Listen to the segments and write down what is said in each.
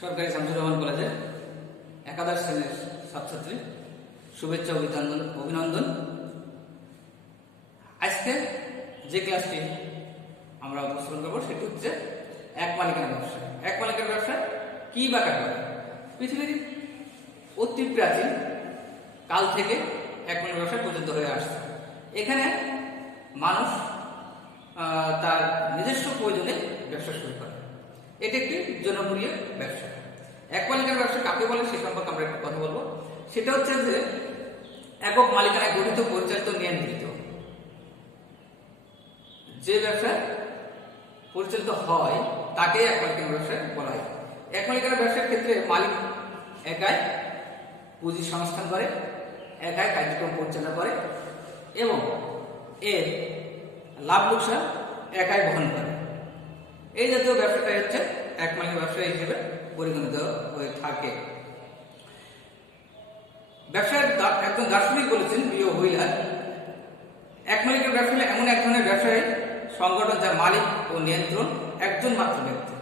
সরকারি শামসুর রহমান কলেজের একাদশ শ্রেণীর ছাত্রছাত্রী শুভেচ্ছা অভিনন্দন। আজকে যে ক্লাসটি আমরা উপস্থাপন করবো সেটি হচ্ছে এক মালিকানা ব্যবসা। এক মালিকানা ব্যবসা কি বা কাকে বলে? পৃথিবীর অতি প্রাচীন কাল থেকে এক মালিকানা ব্যবসা পর্যন্ত হয়ে আসছে। এখানে মানুষ তার নিজস্ব প্রয়োজনে ব্যবসা শুরু করে। এটি একটি জনপ্রিয় ব্যবসা। এক মালিকানা ব্যবসা কাকে বলে সে সম্পর্কে আমরা একটু কথা বলবো। সেটা হচ্ছে যে একক মালিকানায় গঠিত, পরিচালিত, নিয়ন্ত্রিত যে ব্যবসা পরিচালিত হয় তাকে এক মালিকানা ব্যবসা বলা হয়। এক মালিকানা ব্যবসার ক্ষেত্রে মালিক একাই পুঁজি সংস্থান করে, একাই কার্যক্রম পরিচালনা করে এবং এর লাভ লোকসান একাই বহন করে। এই জাতীয় ব্যবসাটাই হচ্ছে এক মালিকানা ব্যবসা হিসেবে পরিগণিত হয়ে থাকে। ব্যবসার একজন দার্শনিক বলেছেন বিও হুইলার, এক মালিকের ব্যবসা হলো এমন এক ধরনের ব্যবসায়ী সংগঠন যার মালিক ও নিয়ন্ত্রণ একজন মাত্র ব্যক্তি।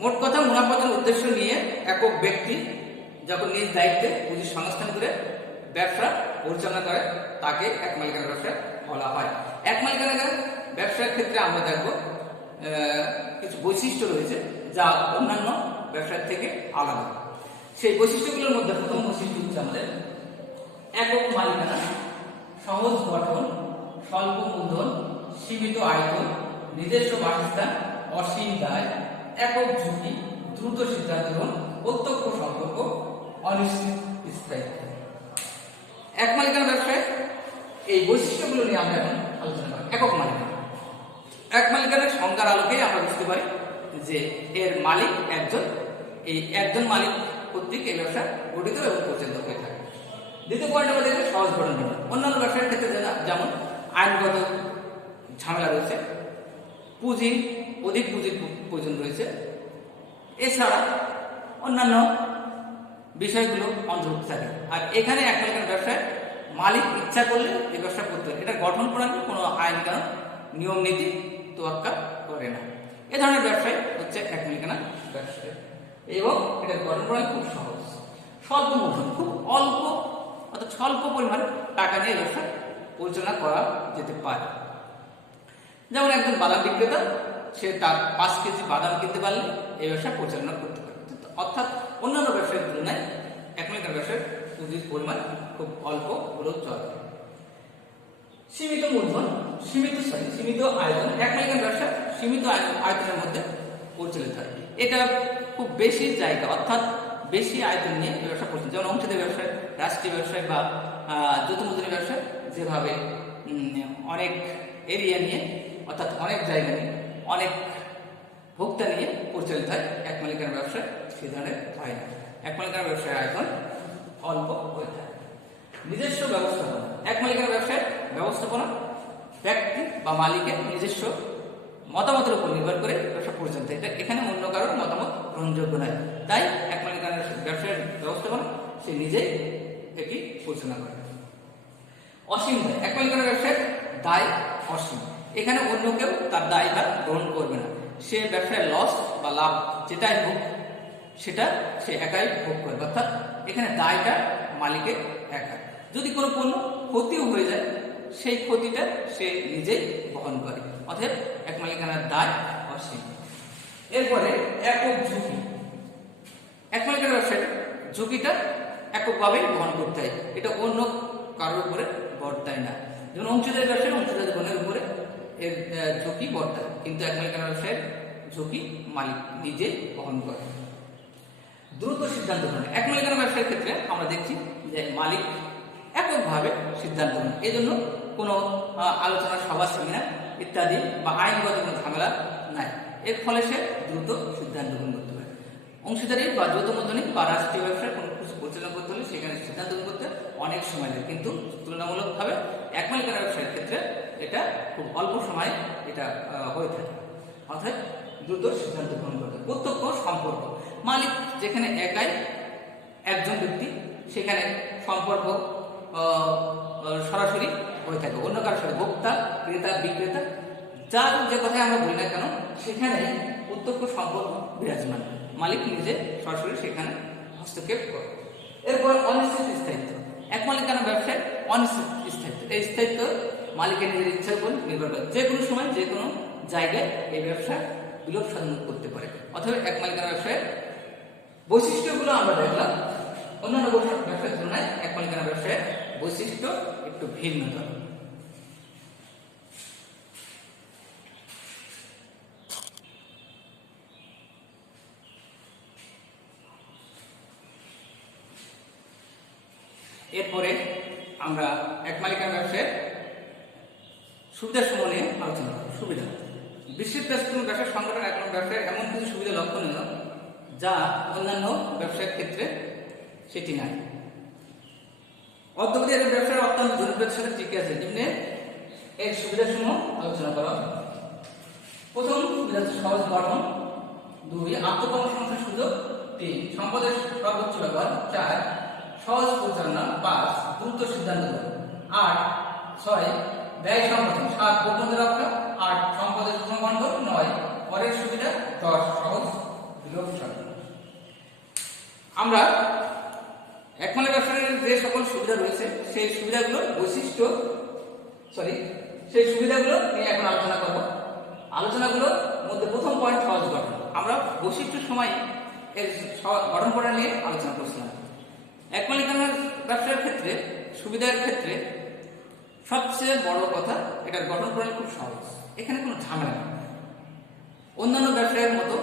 মোট কথা, মুনাফার্জনের উদ্দেশ্য নিয়ে একক ব্যক্তি যখন নিজ দায়িত্বে পুঁজি সংস্থান করে ব্যবসা পরিচালনা করে তাকে এক মালিকানা ব্যবসা বলা হয়। এক মালিকানা ব্যবসার ক্ষেত্রে আমরা দেখব কিছু বৈশিষ্ট্য রয়েছে যা অন্যান্য ব্যবসার থেকে আলাদা। সেই বৈশিষ্ট্যগুলোর মধ্যে প্রথম বৈশিষ্ট্য হচ্ছে আমাদের একক মালিকানা, সহজ গঠন, স্বল্প মূলধন, সীমিত আয়তন, নিজস্ব বাসস্থান, অসীম দায়, একক ঝুঁকি, দ্রুত সিদ্ধান্ত গ্রহণ, প্রত্যক্ষ সম্পর্ক, অনিশ্চিত স্থায়িত্ব। এক মালিকানা ব্যবসায় এই বৈশিষ্ট্যগুলো নিয়ে আমরা এখন আলোচনা করি। একক মালিকানা, এক মালিকানার সংজ্ঞার আলোকে আমরা বুঝতে পারি যে এর মালিক একজন, এই একজন মালিক কর্তৃক এই ব্যবসা গঠিত এবং পরিচালিত হয়ে থাকে। দ্বিতীয় পয়েন্ট আমাদের সহজ গঠন। অন্যান্য ব্যবসার ক্ষেত্রে যেমন আইনগত ঝামেলা রয়েছে, অধিক পুঁজির প্রয়োজন রয়েছে, এছাড়া অন্যান্য বিষয়গুলো অন্তর্ভুক্ত থাকে। আর এখানে এক মালিকানা ব্যবসায় মালিক ইচ্ছা করলে এই ব্যবসা করতে পারে। এটা গঠন প্রণালী কোনো আইন কানুন নিয়ম নীতি তোয়াক্কা করে না। এ ধরনের ব্যবসায় হচ্ছে এক মালিকানা ব্যবসায় এবং এটার গঠন প্রণালী খুব সহজ। স্বল্প মূলধন, খুব অল্প অর্থাৎ স্বল্প পরিমাণ টাকা নিয়ে ব্যবসা পরিচালনা করা যেতে পারে। যেমন একজন বাদাম বিক্রেতা, সে তার 5 কেজি বাদাম কিনতে পারলে এই ব্যবসা পরিচালনা করতে পারে। অর্থাৎ অন্যান্য ব্যবসায়ের তুলনায় এক মালিকানা ব্যবসার পুঁজির পরিমাণ খুব অল্প হলেও চলে। সীমিত মূলধন, সীমিত আয়তন, এক মালিকানা ব্যবসা সীমিত আয়তনের মধ্যে পরিচালিত হয়। এটা খুব বেশি জায়গা অর্থাৎ বেশি আয়তন নিয়ে ব্যবসা পরিচালিত, যেমন অংশীদার ব্যবসায়, রাষ্ট্রীয় ব্যবসায় বা যৌথ মূলধনী ব্যবসায় যেভাবে অনেক এরিয়া নিয়ে অর্থাৎ অনেক জায়গা নিয়ে অনেক ভোক্তা নিয়ে পরিচালিত হয়, এক মালিকানা ব্যবসায় সে ধরনের হয় না। এক মালিকানা ব্যবসায় আয়তন অল্প হয়ে থাকে। নিজস্ব ব্যবস্থাপনা, এক মালিকানা ব্যবসায় ব্যবস্থাপনা ব্যক্তি বা মালিকের নিজস্ব মতামতের উপর নির্ভর করে ব্যবসা পরিচালিত হয়। এখানে অন্য কারোর মতামত গ্রহণযোগ্য নয়। তাই এক মালিকানা ব্যবসার ব্যবস্থাপনা সে নিজেই এটি পরিচালনা করে। অসীম দায়, এক মালিকানা ব্যবসার দায় অসীম। এখানে অন্য কেউ তার দায়টা গ্রহণ করবে না। সে ব্যবসায় লস বা লাভ যেটাই হোক সেটা সে একাই ভোগ করবে, অর্থাৎ এখানে দায়টা মালিকের একা। যদি কোনো পণ্য ক্ষতিও হয়ে যায় সেই ক্ষতিটা সে নিজেই বহন করে। অতএব এক মালিকানার দায় অসীম। এরপরে একক ঝুঁকি, এক মালিকানার ব্যবসায় ঝুঁকিটা এককভাবেই বহন করতে হয়, এটা অন্য কারোর উপরে বর্তায় না। যেমন অংশীদার ব্যবসায় অংশীদার জীবনের উপরে এর ঝুঁকি বর্তায়, কিন্তু এক মালিকানা ব্যবসায়ের ঝুঁকি মালিক নিজেই বহন করে। দ্রুত সিদ্ধান্ত গ্রহণ, এক মালিকানা ব্যবসায়ের ক্ষেত্রে আমরা দেখছি যে মালিক এককভাবে সিদ্ধান্ত নেন। এই জন্য কোনো আলোচনা সভা, সেমিনার ইত্যাদি বা আইনগত কোনো ঝামেলা নাই। এর ফলে সে দ্রুত সিদ্ধান্ত গ্রহণ করতে পারে। অংশীদারি বা যৌথ মূলধনী বা রাষ্ট্রীয় ব্যবসায় কোনো কিছু পরিচালনা করতে হলে সেখানে সিদ্ধান্ত গ্রহণ করতে অনেক সময় লাগে, কিন্তু তুলনামূলকভাবে এক মালিকানা ব্যবসায়ের ক্ষেত্রে এটা খুব অল্প সময়ে এটা হয়ে থাকে। অর্থাৎ দ্রুত সিদ্ধান্ত গ্রহণ করতে। প্রত্যক্ষ সম্পর্ক, মালিক যেখানে একাই একজন ব্যক্তি সেখানে সম্পর্ক সরাসরি হয়ে থাকে অন্য কারোর সাথে, ভোক্তা, ক্রেতা, বিক্রেতা, যার যে কথাই আমরা বলি না কেন সেখানে প্রত্যক্ষ সম্পর্ক বিরাজমান, মালিক নিজে সরাসরি সেখানে হস্তক্ষেপ করে। এরপর অনিশ্চিত স্থায়িত্ব। এক মালিকানা ব্যবসায় অনিশ্চিত স্থায়িত্ব, এই স্থায়িত্ব মালিকের নিজের ইচ্ছার উপর নির্ভর করে, যে কোনো সময় যে কোনো জায়গায় এই ব্যবসা বিলোপ সাধন করতে পারে। অথবা এক মালিকানা ব্যবসায় বৈশিষ্ট্যগুলো আমরা দেখলাম, অন্যান্য ব্যবসার তুলনায় এক মালিকানা ব্যবসায়ের বৈশিষ্ট্য একটু ভিন্নতর। এরপরে আমরা এক মালিকানা ব্যবসায়ের সুবিধা সমূহ নিয়ে আলোচনা করব। সুবিধা, বিশ্বের কোনো ব্যবসার সংগঠন এক ব্যবসায় এমন কিছু সুবিধা লক্ষণীয় যা অন্যান্য ব্যবসার ক্ষেত্রে সেটি নাই। অদ্যবধি এর ব্যবসার অত্যন্ত জনপ্রিয়তার সাথে টিকে আছে। নিম্নে এর সুবিধাসমূহ আলোচনা করা। প্রথম সুবিধা হচ্ছে সহজ গঠন, 2 আত্মকর্মসংস্থান সুযোগ, 3 সম্পদের সর্বোচ্চ ব্যবহার, 4 সহজ পরিচালনা, 5 দ্রুত সিদ্ধান্ত গ্রহণ, 8 6 ব্যয় সংগঠন, 7 গোপনীয়তা রক্ষা, 8 সম্পদের সুসংবন্ধন, 9 পরের সুবিধা, 10 সহজ বিলোপ সাধন। আমরা এক মালিকানা ব্যবসার যে সকল সুবিধা রয়েছে সেই সুবিধাগুলোর বৈশিষ্ট্য সেই সুবিধাগুলো নিয়ে এখন আলোচনা করব। আলোচনাগুলোর মধ্যে প্রথম পয়েন্ট সহজ গঠন। আমরা বৈশিষ্ট্য সময় এর গঠন করা নিয়ে আলোচনা করছিলাম। এক মালিকানা ব্যবসার ক্ষেত্রে সুবিধার ক্ষেত্রে সবচেয়ে বড় কথা, এটার গঠন প্রণালী খুব সহজ, এখানে কোনো ঝামেলা নেই। অন্যান্য ব্যবসায়ের মতো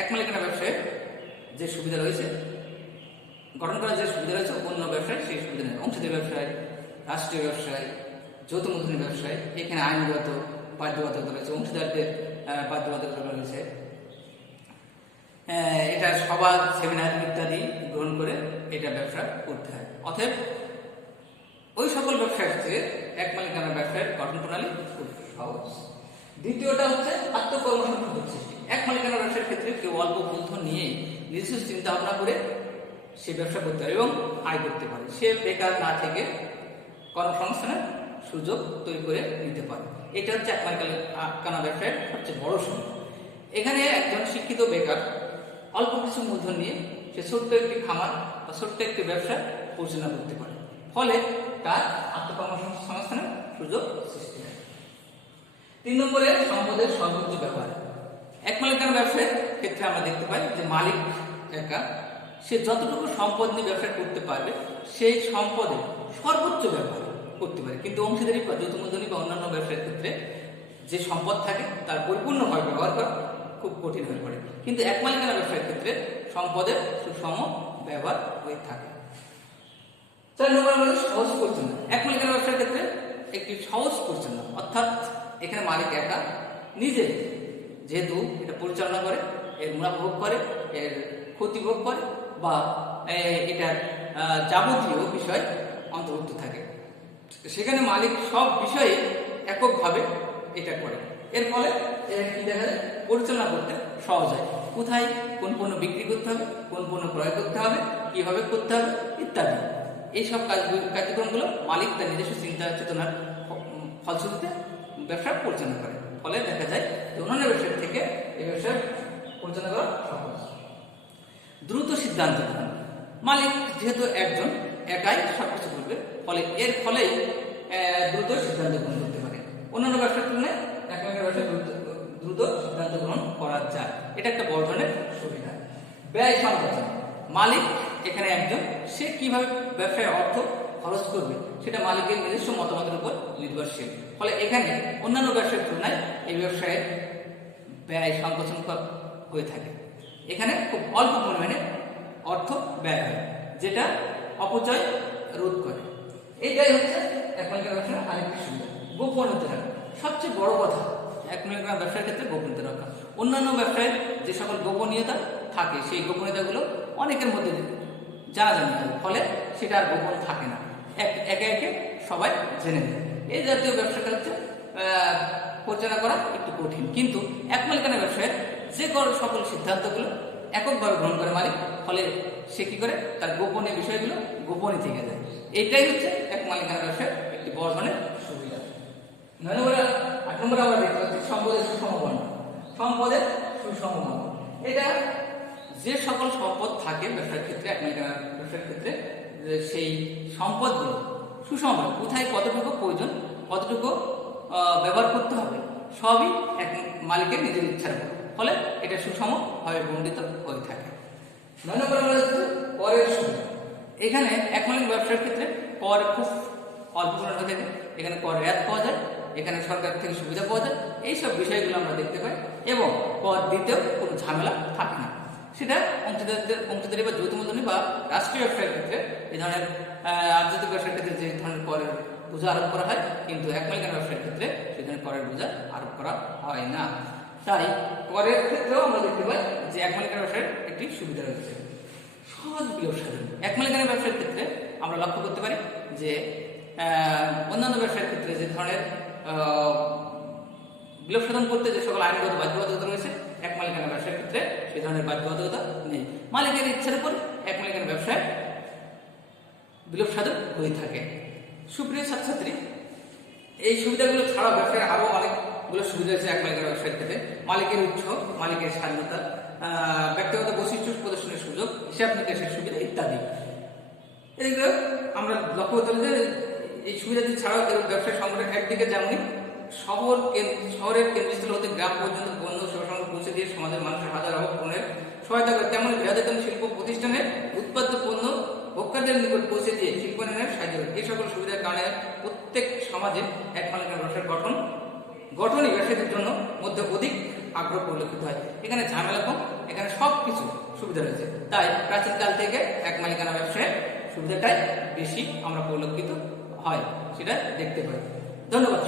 এক মালিকানা ব্যবসায় যে সুবিধা রয়েছে, গঠন করার যে সুবিধা রয়েছে অন্য ব্যবসায় সেই সুবিধা নেই। অংশীদারি ব্যবসায়, রাষ্ট্রীয় ব্যবসায়, যৌথ মূলধনী ব্যবসায় এখানে আইনগত বাধ্যবাধকতা রয়েছে, অংশীদারদের বাধ্যবাধকতা রয়েছে। এটা সভা, সেমিনার ইত্যাদি গ্রহণ করে এটা ব্যবসা করতে হয়। অতএব ওই সকল ব্যবসার ক্ষেত্রে এক মালিকানা ব্যবসায়ের গঠন প্রণালী খুব সহজ। দ্বিতীয়টা হচ্ছে আত্মকর্মসংস্থান সৃষ্টি। এক মালিকানা ব্যবসার ক্ষেত্রে কেউ অল্প মূলধন নিয়ে নিজস্ব চিন্তা ভাবনা করে সে ব্যবসা করতে পারে এবং আয় করতে পারে। সে বেকার না থেকে কর্মসংস্থানের সুযোগ তৈরি করে নিতে পারে। এটা হচ্ছে এক মালিকানা ব্যবসায়ের সবচেয়ে বড় সুবিধা। এখানে একজন শিক্ষিত বেকার অল্প কিছু মূলধন নিয়ে সে ছোট্ট একটি খামার বা ছোট্ট একটি ব্যবসা পরিচালনা করতে পারে, ফলে তার আত্মকর্মসংস্থানের সুযোগ সৃষ্টি হয়। 3 নম্বরে সম্পদের সর্বোচ্চ ব্যবহার। এক মালিকানা ব্যবসায়ের ক্ষেত্রে আমরা দেখতে পাই যে মালিক একা সে যতটুকু সম্পদ নিয়ে ব্যবসা করতে পারবে সেই সম্পদের সর্বোচ্চ ব্যবহার করতে পারে। কিন্তু অংশীদারি বা যৌথ মূলধনী বা অন্যান্য ব্যবসার ক্ষেত্রে যে সম্পদ থাকে তার পরিপূর্ণভাবে ব্যবহার করা খুব কঠিন হয়ে পড়ে। কিন্তু এক মালিকানা ব্যবসার ক্ষেত্রে সম্পদের সুষম ব্যবহার হয়ে থাকে। 4 নম্বর হলো সহজ পরিচালনা। এক মালিকানা ব্যবসার ক্ষেত্রে একটি সহজ পরিচালনা, অর্থাৎ এখানে মালিক একা নিজে যেহেতু এটা পরিচালনা করে, এর মুনাফা ভোগ করে, এর ক্ষতি ভোগ করে বা এটার যাবতীয় বিষয় অন্তর্ভুক্ত থাকে, সেখানে মালিক সব বিষয়ে এককভাবে এটা করে। এর ফলে কি দেখা যায়, পরিচালনা করতে সহজ হয়। কোথায় কোন পণ্য বিক্রি করতে হবে, কোন পণ্য ক্রয় করতে হবে, কিভাবে করতে হবে ইত্যাদি, এইসব কার্যক্রমগুলো মালিক তার নিজস্ব চিন্তা চেতনার ফলশ্রুতিতে ব্যবসা পরিচালনা করে। ফলে দেখা যায় যে অন্যান্য ব্যবসার থেকে এই ব্যবসা পরিচালনা করা সহজ। দ্রুত সিদ্ধান্ত গ্রহণ। মালিক যেহেতু একজন একাই সবকিছু করবে, ফলে এর ফলেই দ্রুত সিদ্ধান্ত গ্রহণ করতে পারে। অন্যান্য ব্যবসার তুলনায় এক মালিকানা ব্যবসায় দ্রুত সিদ্ধান্ত গ্রহণ করা যায়, এটা একটা বড় ধরনের সুবিধা। ব্যয় সংকোচন। মালিক এখানে একজন, সে কিভাবে ব্যবসায় অর্থ খরচ করবে সেটা মালিকের নিজস্ব মতামতের উপর নির্ভরশীল। ফলে এখানে অন্যান্য ব্যবসার তুলনায় এই ব্যবসায় ব্যয় সংকোচন হয়ে থাকে। এখানে খুব অল্প পরিমাণে অর্থ ব্যয় হয়, যেটা অপচয় রোধ করে। এইটাই হচ্ছে এক মালিকানা ব্যবসার আরেকটি সুবিধা। গোপনীয়তা রাখা সবচেয়ে বড় কথা এক মালিকানা ব্যবসার ক্ষেত্রে, গোপনীয়তা রাখা। অন্যান্য ব্যবসায় যে সকল গোপনীয়তা থাকে সেই গোপনীয়তাগুলো অনেকের মধ্যে জানাজানি হয়, ফলে সেটা আর গোপন থাকে না, একে একে সবাই জেনে নেয়। এই জাতীয় ব্যবসাটা হচ্ছে পরিচালনা করা একটু কঠিন। কিন্তু এক মালিকানা ব্যবসায় যে সকল সিদ্ধান্তগুলো এককভাবে গ্রহণ করে মালিক, ফলে সে কি করে, তার গোপনীয় বিষয়গুলো গোপনই থেকে যায়। এইটাই হচ্ছে এক মালিকানা ব্যবসার একটি বড় ধরনের সুবিধা। 9 নম্বর 8 নম্বরে আমরা দেখতে পাচ্ছি সম্পদের সুষম বন্টন। সম্পদের সুষম মালিক। এটা যে সকল সম্পদ থাকে ব্যবসার ক্ষেত্রে, এক মালিকানার ব্যবসার ক্ষেত্রে সেই সম্পদগুলো সুষম, কোথায় কতটুকু প্রয়োজন, কতটুকু ব্যবহার করতে হবে, সবই এক মালিকের নিজের ইচ্ছার উপর, ফলে এটা সুষম ভাবে বণ্টিত হয়ে থাকে। 9 নম্বর আমরা দেখছি করের সুবিধা। এখানে এক মালিক ব্যবসার ক্ষেত্রে কর খুব অল্প পরিমাণ হয়ে থাকে, এখানে কর রেয়াত পাওয়া যায়, এখানে সরকার থেকে সুবিধা পাওয়া যায়, এইসব বিষয়গুলো আমরা দেখতে পাই এবং কর দিতেও কোনো ঝামেলা থাকে না। সেটা অংশীদারি বা যৌথ মূলধনী বা রাষ্ট্রীয় ব্যবসার ক্ষেত্রে এই ধরনের আন্তর্জাতিক ব্যবসার ক্ষেত্রে যে ধরনের করের বোঝা আরোপ করা হয়, কিন্তু এক মালিকানা ব্যবসার ক্ষেত্রে সেই ধরনের করের বোঝা আরোপ করা হয় না। তাই করের ক্ষেত্রেও আমরা দেখতে পাই যে এক মালিকানা ব্যবসার একটি সুবিধা রয়েছে, সহজ বিলোপ সাধন। এক মালিকানা ব্যবসার ক্ষেত্রে আমরা লক্ষ্য করতে পারি যে অন্যান্য ব্যবসার ক্ষেত্রে যে ধরনের বিলোপ সাধন করতে যে সকল আইনগত বাধ্যবাধকতা রয়েছে, এক মালিকানা ব্যবসার ক্ষেত্রে সেই ধরনের বাধ্যবাধকতা নেই। মালিকের ইচ্ছার উপর এক মালিকানা ব্যবসায় বিলোপ সাধন হয়ে থাকে। সুপ্রিয় ছাত্রছাত্রী, এই সুবিধাগুলো ছাড়াও ব্যবসায় আরো অনেকগুলো সুবিধা আছে এক মালিকানা ব্যবসার ক্ষেত্রে। মালিকের উৎস, মালিকের স্বাধীনতা, ব্যক্তিগত বৈশিষ্ট্য প্রদর্শনের সুযোগ, হিসাব নিকাশের সুবিধা ইত্যাদি। এইগুলো আমরা লক্ষ্য করতে হবে যে এই সুবিধাটি ছাড়াও ব্যবসায় সংগঠন একদিকে যেমন শহরের কেন্দ্রস্থল হতে গ্রাম পর্যন্ত পণ্য সেবা সামগ্রী পৌঁছে দিয়ে সমাজের মানুষের হাজার অভাব পূরণের সহায়তা করে, তেমন বৃহত্তম শিল্প প্রতিষ্ঠানের উৎপাদিত পণ্য ভোক্তাদের নিকট পৌঁছে দিয়ে শিল্পায়নের সাহায্য করে। এই সকল সুবিধার কারণে প্রত্যেক সমাজে এক মালিকানা ব্যবসার গঠনই ব্যবসায়ীদের জন্য মধ্যে অধিক আগ্রহ পরিলক্ষিত হয়। এখানে ঝামেলা কম, এখানে সব কিছু সুবিধা রয়েছে। তাই প্রাচীনকাল থেকে এক মালিকানা ব্যবসায় সুবিধাটাই বেশি আমরা পরিলক্ষিত হয়, সেটা দেখতে পাই। ধন্যবাদ।